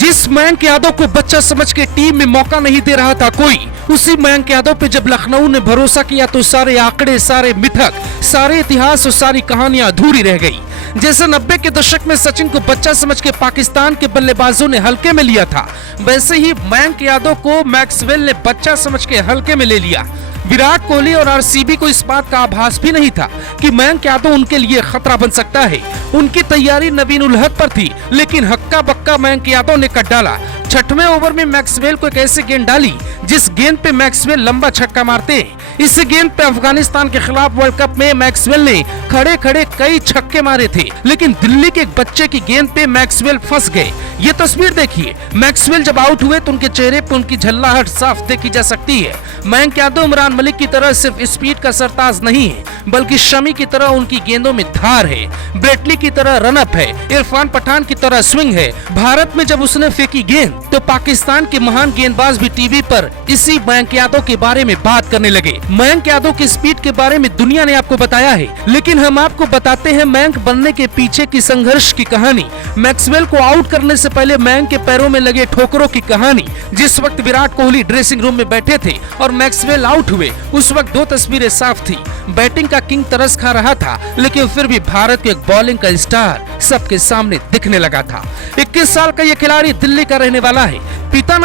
जिस मयंक यादव को बच्चा समझ के टीम में मौका नहीं दे रहा था कोई, उसी मयंक यादव पे जब लखनऊ ने भरोसा किया तो सारे आंकड़े, सारे मिथक, सारे इतिहास और सारी कहानियां अधूरी रह गई। जैसे 90 के दशक में सचिन को बच्चा समझ के पाकिस्तान के बल्लेबाजों ने हल्के में लिया था, वैसे ही मयंक यादव को मैक्सवेल ने बच्चा समझ के हल्के में ले लिया। विराट कोहली और आरसीबी को इस बात का आभास भी नहीं था कि मयंक यादव उनके लिए खतरा बन सकता है। उनकी तैयारी नवीन उल हक पर थी, लेकिन हक्का बक्का मयंक यादव ने कट डाला। छठवें ओवर में मैक्सवेल को एक ऐसी गेंद डाली जिस गेंद पे मैक्सवेल लंबा छक्का मारते हैं। इस गेंद पे अफगानिस्तान के खिलाफ वर्ल्ड कप में मैक्सवेल ने खड़े खड़े कई छक्के मारे थे, लेकिन दिल्ली के एक बच्चे की गेंद पे मैक्सवेल फंस गए। ये तस्वीर देखिए, मैक्सवेल जब आउट हुए तो उनके चेहरे पे उनकी झल्लाहट साफ देखी जा सकती है। मयंक यादव इमरान मलिक की तरह सिर्फ स्पीड का सरताज नहीं है, बल्कि शमी की तरह उनकी गेंदों में धार है, ब्रेटली की तरह रनअप है, इरफान पठान की तरह स्विंग है। भारत में जब उसने फेंकी गेंद तो पाकिस्तान के महान गेंदबाज भी टीवी पर इसी मयंक यादव के बारे में बात करने लगे। मयंक यादव की स्पीड के बारे में दुनिया ने आपको बताया है, लेकिन हम आपको बताते हैं मयंक बनने के पीछे की संघर्ष की कहानी। मैक्सवेल को आउट करने से पहले मयंक के पैरों में लगे ठोकरों की कहानी। जिस वक्त विराट कोहली ड्रेसिंग रूम में बैठे थे और मैक्सवेल आउट हुए, उस वक्त दो तस्वीरें साफ थी। बैटिंग का किंग तरस खा रहा था, लेकिन फिर भी भारत के बॉलिंग का स्टार सबके सामने दिखने लगा था। 21 साल का ये खिलाड़ी दिल्ली का रहने वाला है। पिता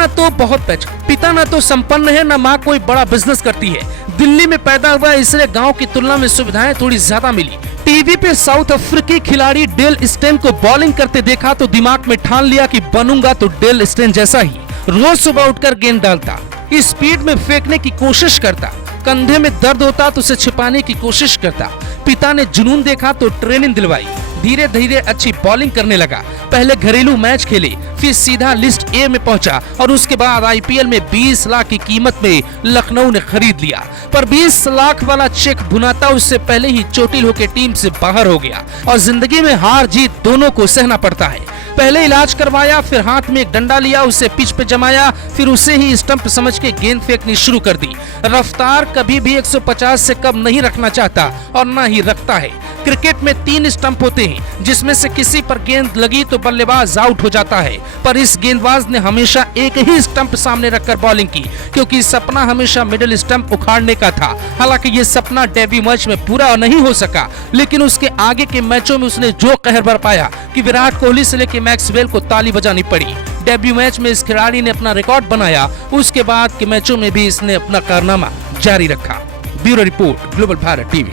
न तो संपन्न है, न माँ कोई बड़ा बिजनेस करती है। दिल्ली में पैदा हुआ, इसलिए गांव की तुलना में सुविधाएं थोड़ी ज्यादा मिली। टीवी पे साउथ अफ्रीकी खिलाड़ी डेल स्टेन को बॉलिंग करते देखा तो दिमाग में ठान लिया कि बनूंगा तो डेल स्टेन जैसा ही। रोज सुबह उठकर गेंद डालता, स्पीड में फेंकने की कोशिश करता, कंधे में दर्द होता तो उसे छिपाने की कोशिश करता। पिता ने जुनून देखा तो ट्रेनिंग दिलवाई। धीरे धीरे अच्छी बॉलिंग करने लगा। पहले घरेलू मैच खेले, फिर सीधा लिस्ट ए में पहुंचा और उसके बाद आईपीएल में 20 लाख की कीमत में लखनऊ ने खरीद लिया। पर 20 लाख वाला चेक भुनाता उससे पहले ही चोटिल होकर टीम से बाहर हो गया और जिंदगी में हार जीत दोनों को सहना पड़ता है। पहले इलाज करवाया, फिर हाथ में एक डंडा लिया, उसे पिच पे जमाया, फिर उसे ही स्टंप समझ के गेंद फेंकनी शुरू कर दी। रफ्तार कभी भी 150 से कम नहीं रखना चाहता और न ही रखता है। क्रिकेट में 3 स्टंप होते हैं, जिसमें से किसी पर गेंद लगी तो बल्लेबाज आउट हो जाता है। पर इस गेंदबाज ने हमेशा एक ही स्टंप सामने रखकर बॉलिंग की, क्योंकि सपना हमेशा मिडिल स्टंप उखाड़ने का था। हालांकि ये सपना डेब्यू मैच में पूरा नहीं हो सका, लेकिन उसके आगे के मैचों में उसने जो कहर बरपाया कि विराट कोहली से लेकर मैक्सवेल को ताली बजानी पड़ी। डेब्यू मैच में इस खिलाड़ी ने अपना रिकॉर्ड बनाया, उसके बाद के मैचों में भी इसने अपना कारनामा जारी रखा। Bureau report, global Bharat TV.